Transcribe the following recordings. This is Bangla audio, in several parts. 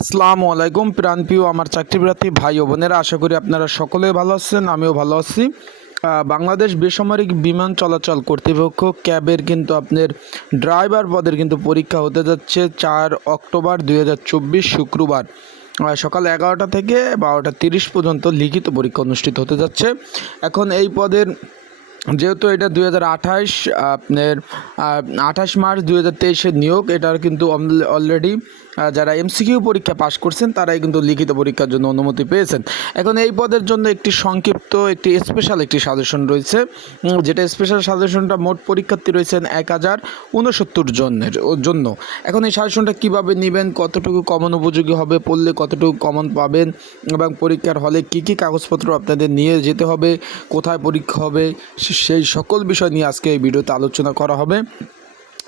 আসসালামু আলাইকুম, প্রাণপ্রিয় আমার চাকরিপ্রার্থী ভাই ও বোনেরা, আশা করি আপনারা সকলেই ভালো আছেন, আমিও ভালো আছি। বাংলাদেশ বেসামরিক বিমান চলাচল কর্তৃপক্ষ ক্যাবের কিন্তু আপনার ড্রাইভার পদের কিন্তু পরীক্ষা হতে যাচ্ছে চার অক্টোবর দু হাজার চব্বিশ শুক্রবার। সকাল এগারোটা থেকে বারোটা তিরিশ পর্যন্ত লিখিত পরীক্ষা অনুষ্ঠিত হতে যাচ্ছে। এখন এই পদের যেহেতু এটা দুই হাজার আঠাশ, আপনার আঠাশ মার্চ দুই হাজার তেইশের নিয়োগ, এটার কিন্তু অলরেডি যারা এমসিকিউ পরীক্ষা পাশ করছেন, তারাই কিন্তু লিখিত পরীক্ষার জন্য অনুমতি পেয়েছেন। এখন এই পদের জন্য একটি সংক্ষিপ্ত, একটি স্পেশাল একটি সাজেশন রয়েছে যেটা স্পেশাল সাজেশনটা মোট পরীক্ষার্থী রয়েছেন এক হাজার উনসত্তর জনের জন্য। এখন এই সাজেশনটা কীভাবে নেবেন, কতটুকু কমন উপযোগী হবে, পড়লে কতটুকু কমন পাবেন, এবং পরীক্ষার হলে কি কি কাগজপত্র আপনাদের নিয়ে যেতে হবে, কোথায় পরীক্ষা হবে সেই সকল বিষয় নিয়ে আজকে এই ভিডিওতে আলোচনা করা হবে।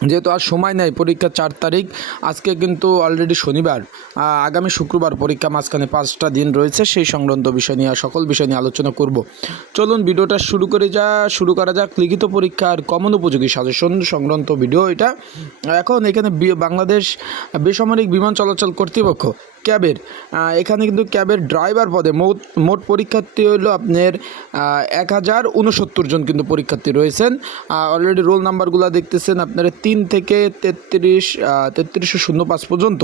যেহেতু আর সময় নেই পরীক্ষা চার তারিখ, আজকে কিন্তু অলরেডি শনিবার আগামী শুক্রবার পরীক্ষা মাঝখানে পাঁচটা দিন রয়েছে, সেই সংক্রান্ত বিষয় নিয়ে সকল বিষয় নিয়ে আলোচনা করব। চলুন ভিডিওটা শুরু করে যা, শুরু করা যাক। লিখিত পরীক্ষার কমন উপযোগী সাজেশন সংক্রান্ত ভিডিও এটা। এখন এখানে বাংলাদেশ বেসামরিক বিমান চলাচল কর্তৃপক্ষ, ক্যাবের এখানে কিন্তু ক্যাবের ড্রাইভার পদে মোট মোট পরীক্ষার্থী হলো আপনার এক হাজার উনসত্তর জন কিন্তু পরীক্ষার্থী রয়েছেন। অলরেডি রোল নাম্বারগুলো দেখতেছেন আপনারা তিন থেকে তেত্রিশ তেত্রিশশো শূন্য পাঁচ পর্যন্ত।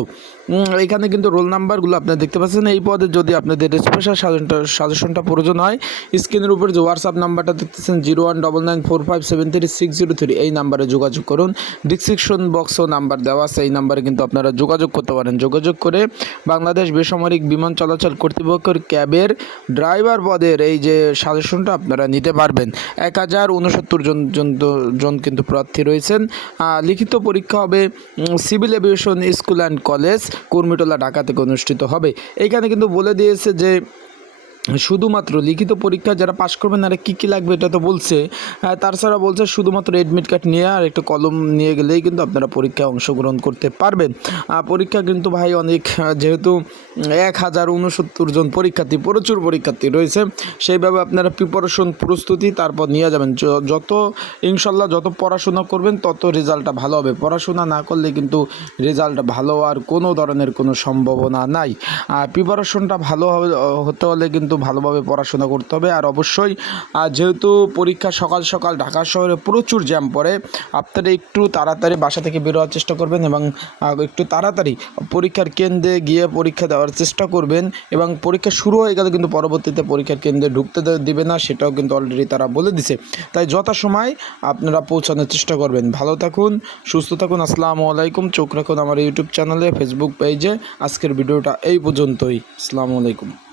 এখানে কিন্তু রোল নাম্বারগুলো আপনারা দেখতে পাচ্ছেন। এই পদে যদি আপনাদের স্পেশাল সাজেশনটা সাজেশনটা প্রয়োজন হয়, স্ক্রিনের উপর যে হোয়াটসঅ্যাপ নাম্বারটা দেখতেছেন, zero one double nine four five seven three six zero three, এই নাম্বারে যোগাযোগ করুন। ডিসক্রিপশন বক্সও নাম্বার দেওয়া আছে, এই নাম্বারে কিন্তু আপনারা যোগাযোগ করতে পারেন। যোগাযোগ করে বাংলাদেশ বেসামরিক বিমান চলাচল কর্তৃপক্ষের ক্যাবের ড্রাইভার পদের এই যে সাজেশনটা আপনারা নিতে পারবেন। এক হাজার উনসত্তর জন জন কিন্তু প্রার্থী রয়েছেন। লিখিত পরীক্ষা হবে civil aviation school and college Kurmitola Dhaka থেকে অনুষ্ঠিত হবে। এইখানে কিন্তু বলে দিয়েছে যে শুধুমাত্র লিখিত পরীক্ষা যারা পাশ করবেন, আর কী কী লাগবে এটা তো বলছে। তাছাড়া বলছে শুধুমাত্র এডমিট কার্ড নিয়ে আর একটা কলম নিয়ে গেলেই কিন্তু আপনারা পরীক্ষায় অংশগ্রহণ করতে পারবেন। পরীক্ষা কিন্তু ভাই অনেক যেহেতু এক হাজার উনসত্তর জন পরীক্ষার্থী, প্রচুর পরীক্ষার্থী রয়েছে, সেইভাবে আপনারা প্রিপারেশন প্রস্তুতি তারপর নিয়ে যাবেন। যত ইনশাল্লাহ যত পড়াশোনা করবেন, তত রেজাল্টটা ভালো হবে। পড়াশোনা না করলে কিন্তু রেজাল্ট ভালো আর কোনো ধরনের কোনো সম্ভাবনা নাই। আর প্রিপারেশনটা ভালো হতে হলে কিন্তু ভালোভাবে পড়াশোনা করতে হবে। আর অবশ্যই যেহেতু পরীক্ষা সকাল সকাল ঢাকা শহরে প্রচুর জ্যাম পড়ে, আপনারা একটু তাড়াতাড়ি বাসা থেকে বেরোয়ার চেষ্টা করবেন এবং একটু তাড়াতাড়ি পরীক্ষার কেন্দ্রে গিয়ে পরীক্ষা দেওয়ার চেষ্টা করবেন এবং পরীক্ষা শুরু হয়ে গেলে কিন্তু পরবর্তীতে পরীক্ষার কেন্দ্রে ঢুকতে দেবে না, সেটাও কিন্তু অলরেডি তারা বলে দিছে। তাই যথাসময় আপনারা পৌঁছানোর চেষ্টা করবেন। ভালো থাকুন, সুস্থ থাকুন, আসসালামু আলাইকুম। চোখ রাখুন আমার ইউটিউব চ্যানেলে ফেসবুক পেজে আজকের ভিডিওটা এই পর্যন্তই। আসসালামু আলাইকুম।